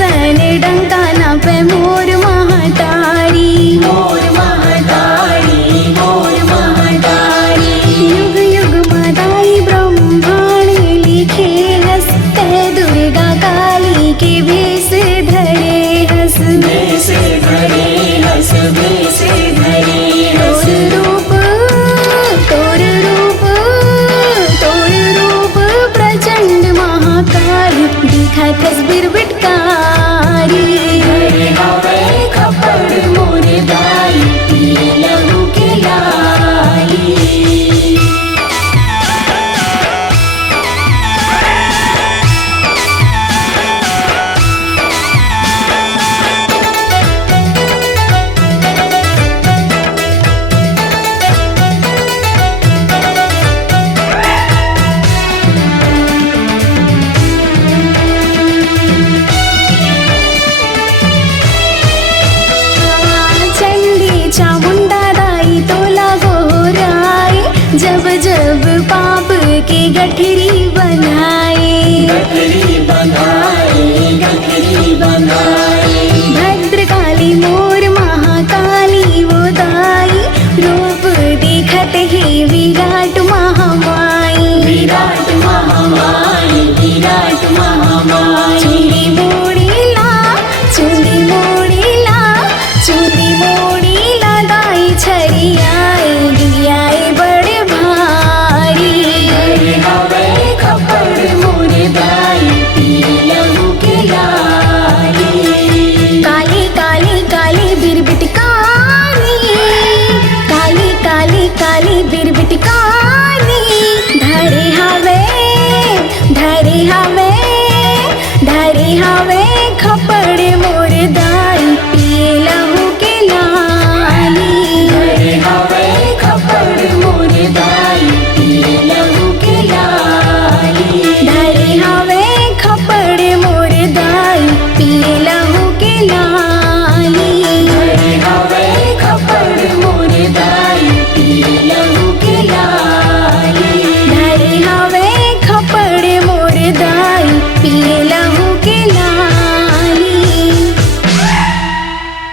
सन डंका ना पे मोर महातारी, मोर महातारी, मोर महातारी। युग युग माताई ब्रह्मांड लिखे हस, ते दुर्गा काली के भेष धरे हस, भेष धरे हस, भेष धरे हस। तोर रूप प्रचंड महाकाल, दिखत हस बिरबिटकारी। हरे हवे खपड़ मोर दाई, पिए लहू के लाई। चामुंडा दाई तोला गोराई, जब जब पाप के गठरी बनाए, गठरी बनाए, गठरी बनाए। भद्रकाली मोर